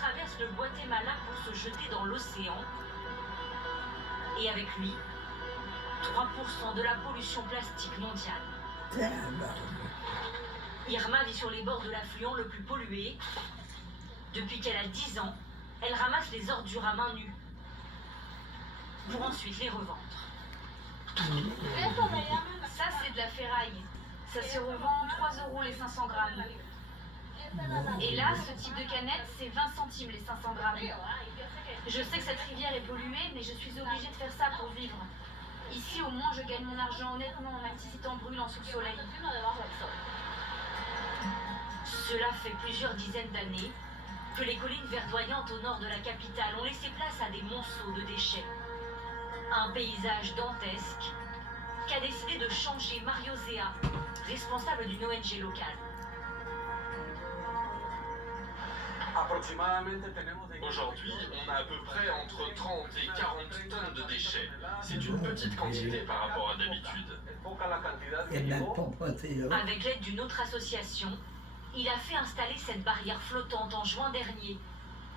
traverse le Guatemala pour se jeter dans l'océan. Et avec lui, 3% de la pollution plastique mondiale. Irma vit sur les bords de l'affluent le plus pollué. Depuis qu'elle a 10 ans, elle ramasse les ordures à main nue pour ensuite les revendre. Ça, c'est de la ferraille. Ça se revend 3 € les 500 grammes. Et là, ce type de canette, c'est 20 centimes les 500 grammes. Je sais que cette rivière est polluée, mais je suis obligée de faire ça pour vivre. Ici, au moins, je gagne mon argent honnêtement, même si c'est en brûlant sous le soleil. Cela fait plusieurs dizaines d'années que les collines verdoyantes au nord de la capitale ont laissé place à des monceaux de déchets. Un paysage dantesque qu'a décidé de changer Mario Zea, responsable d'une ONG locale. Aujourd'hui, on a à peu près entre 30 et 40 tonnes de déchets. C'est une petite quantité par rapport à d'habitude. Avec l'aide d'une autre association, il a fait installer cette barrière flottante en juin dernier,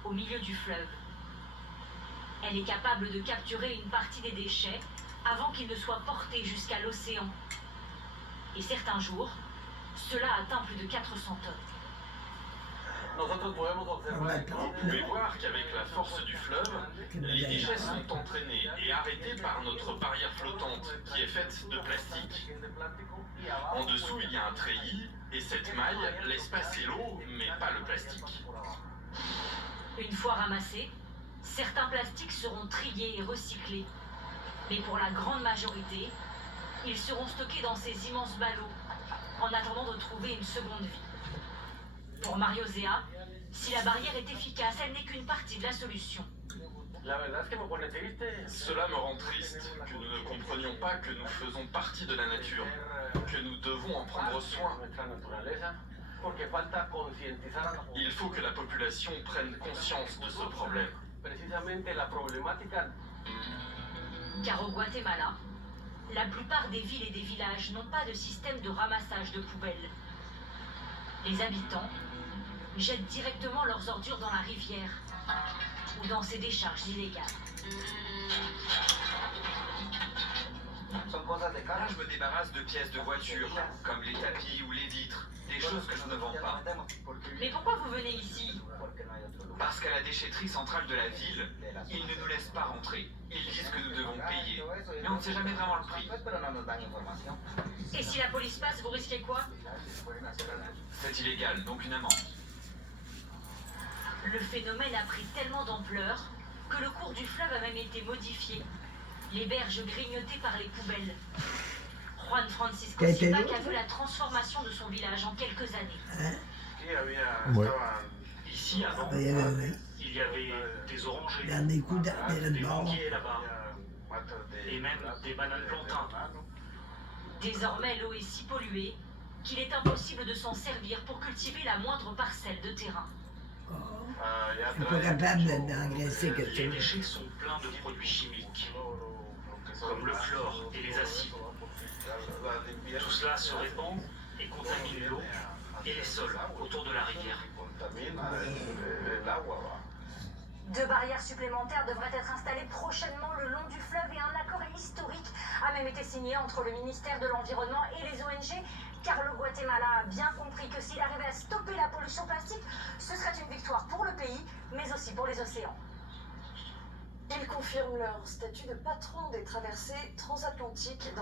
au milieu du fleuve. Elle est capable de capturer une partie des déchets avant qu'ils ne soient portés jusqu'à l'océan. Et certains jours, cela atteint plus de 400 tonnes. Vous pouvez voir qu'avec la force du fleuve, les déchets sont entraînés et arrêtés par notre barrière flottante qui est faite de plastique. En dessous, il y a un treillis et cette maille laisse passer l'eau, mais pas le plastique. Une fois ramassés, certains plastiques seront triés et recyclés. Mais pour la grande majorité, ils seront stockés dans ces immenses ballots, en attendant de trouver une seconde vie. Pour Mario Zea, si la barrière est efficace, elle n'est qu'une partie de la solution. Cela me rend triste que nous ne comprenions pas que nous faisons partie de la nature, que nous devons en prendre soin. Il faut que la population prenne conscience de ce problème. Car au Guatemala, la plupart des villes et des villages n'ont pas de système de ramassage de poubelles. Les habitants jettent directement leurs ordures dans la rivière ou dans ces décharges illégales. Là, je me débarrasse de pièces de voiture, comme les tapis ou les vitres, des choses que je ne vends pas. Mais pourquoi vous venez ici? Parce qu'à la déchetterie centrale de la ville, ils ne nous laissent pas rentrer. Ils disent que nous devons payer, mais on ne sait jamais vraiment le prix. Et si la police passe, vous risquez quoi? C'est illégal, donc une amende. Le phénomène a pris tellement d'ampleur que le cours du fleuve a même été modifié. Les berges grignotées par les poubelles. Juan Francisco Silva a vu la transformation de son village en quelques années. Ici, avant, il y avait des orangers, des manguiers là-bas, et même des bananes plantains. Désormais, l'eau est si polluée qu'il est impossible de s'en servir pour cultiver la moindre parcelle de terrain. Les déchets sont pleins de produits chimiques, comme le chlore et les acides. Tout cela se répand et contamine l'eau et les sols autour de la rivière. 2 barrières supplémentaires devraient être installées prochainement le long du fleuve et un accord historique a même été signé entre le ministère de l'Environnement et les ONG, car le Guatemala a bien compris que s'il arrivait à stopper la pollution plastique, ce serait une victoire pour le pays, mais aussi pour les océans. Ils confirment leur statut de patron des traversées transatlantiques dans la